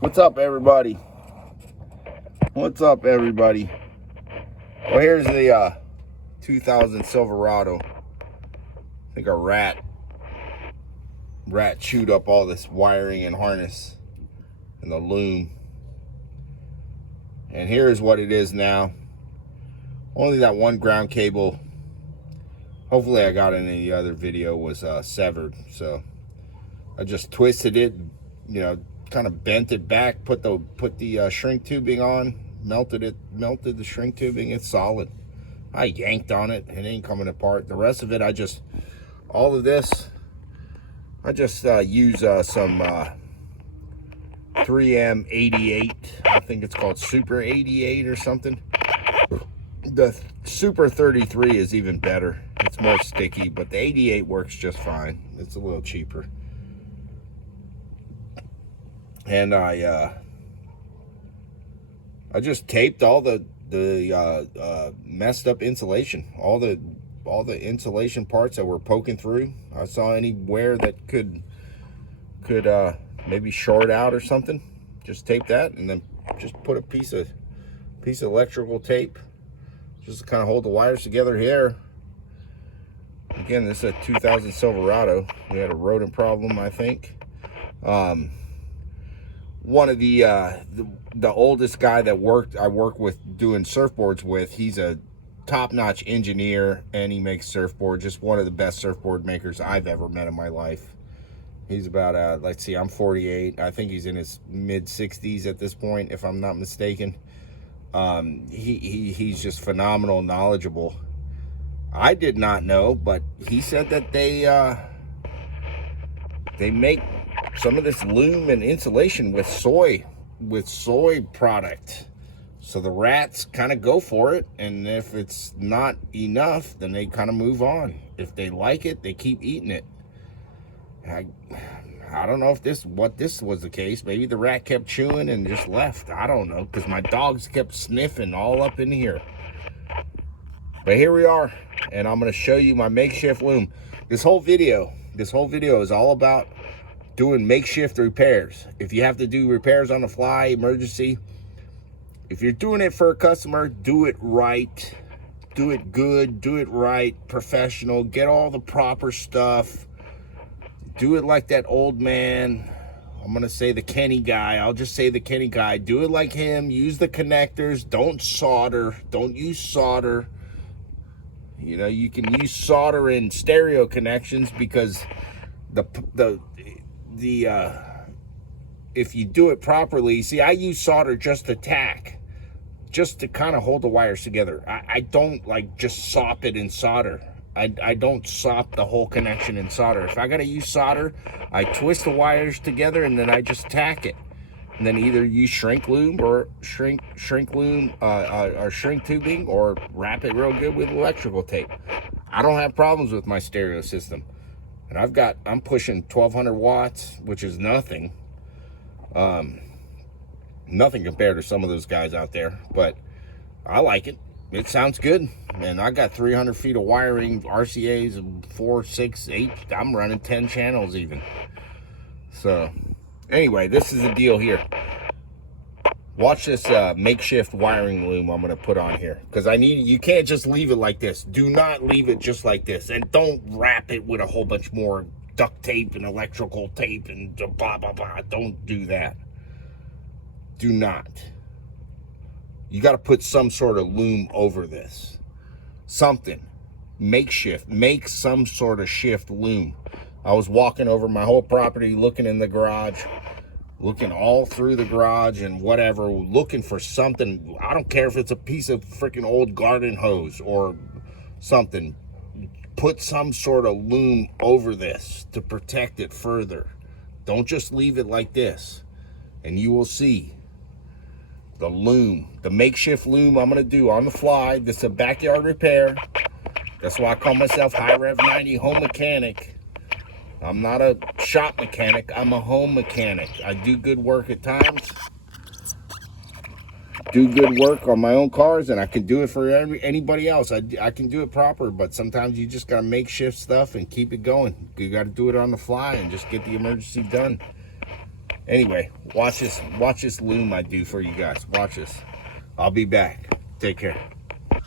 What's up, everybody? What's up, everybody? Well, here's the 2000 Silverado. I think a rat chewed up all this wiring and harness and the loom. And here's what it is now. Only that one ground cable, hopefully I got it in the other video, was severed. So I just twisted it, kind of bent it back, put the shrink tubing on, melted the shrink tubing. It's solid. I yanked on it. It ain't coming apart. The rest of it, all of this, I just use some 3M 88. I think it's called Super 88 or something. The Super 33 is even better. It's more sticky, but the 88 works just fine. It's a little cheaper. And I just taped all the messed up insulation, all the insulation parts that were poking through. I saw anywhere that could maybe short out or something. Just tape that, and then just put a piece of electrical tape just to kind of hold the wires together here. Again, this is a 2000 Silverado. We had a rodent problem, I think. One of the oldest guy that I work with doing surfboards with, he's a top-notch engineer, and he makes surfboards. Just one of the best surfboard makers I've ever met in my life. He's about let's see, I'm 48. I think he's in his mid 60s at this point, if I'm not mistaken. He's just phenomenal, knowledgeable. I did not know, but he said that they make some of this loom and insulation with soy product. So the rats kind of go for it, and if it's not enough, then they kind of move on. If they like it, they keep eating it. I don't know if this was the case. Maybe the rat kept chewing and just left. I don't know, because my dogs kept sniffing all up in here. But here we are, and I'm going to show you my makeshift loom. This whole video is all about doing makeshift repairs. If you have to do repairs on the fly, emergency, if you're doing it for a customer, do it right, do it good, do it right, professional, get all the proper stuff. Do it like that old man. I'm going to say the Kenny guy. I'll just say the Kenny guy. Do it like him. Use the connectors. Don't solder. Don't use solder. You can use solder in stereo connections, because if you do it properly, see, I use solder just to tack, just to kind of hold the wires together. I don't like just sop it in solder. I don't sop the whole connection in solder. If I gotta use solder, I twist the wires together and then I just tack it. And then either use shrink loom or shrink tubing, or wrap it real good with electrical tape. I don't have problems with my stereo system. And I'm pushing 1200 watts, which is nothing. Nothing compared to some of those guys out there, but I like it. It sounds good. And I got 300 feet of wiring, RCAs, and 4, 6, 8. I'm running 10 channels even. So anyway, this is the deal here. Watch this makeshift wiring loom I'm going to put on here, because you can't just leave it like this. Do not leave it just like this. And don't wrap it with a whole bunch more duct tape and electrical tape and blah, blah, blah. Don't do that. Do not. You got to put some sort of loom over this. Something. Makeshift. Make some sort of shift loom. I was walking over my whole property, looking in the garage, looking all through the garage and whatever, looking for something. I don't care if it's a piece of freaking old garden hose or something. Put some sort of loom over this to protect it further. Don't just leave it like this. And you will see the loom, the makeshift loom I'm going to do on the fly. This is a backyard repair. That's why I call myself High Rev 90 Home Mechanic. I'm not a shop mechanic. I'm a home mechanic. I do good work at times. Do good work on my own cars, and I can do it for anybody else. I can do it proper, but sometimes you just got to makeshift stuff and keep it going. You got to do it on the fly and just get the emergency done. Anyway, watch this loom I do for you guys. Watch this. I'll be back. Take care.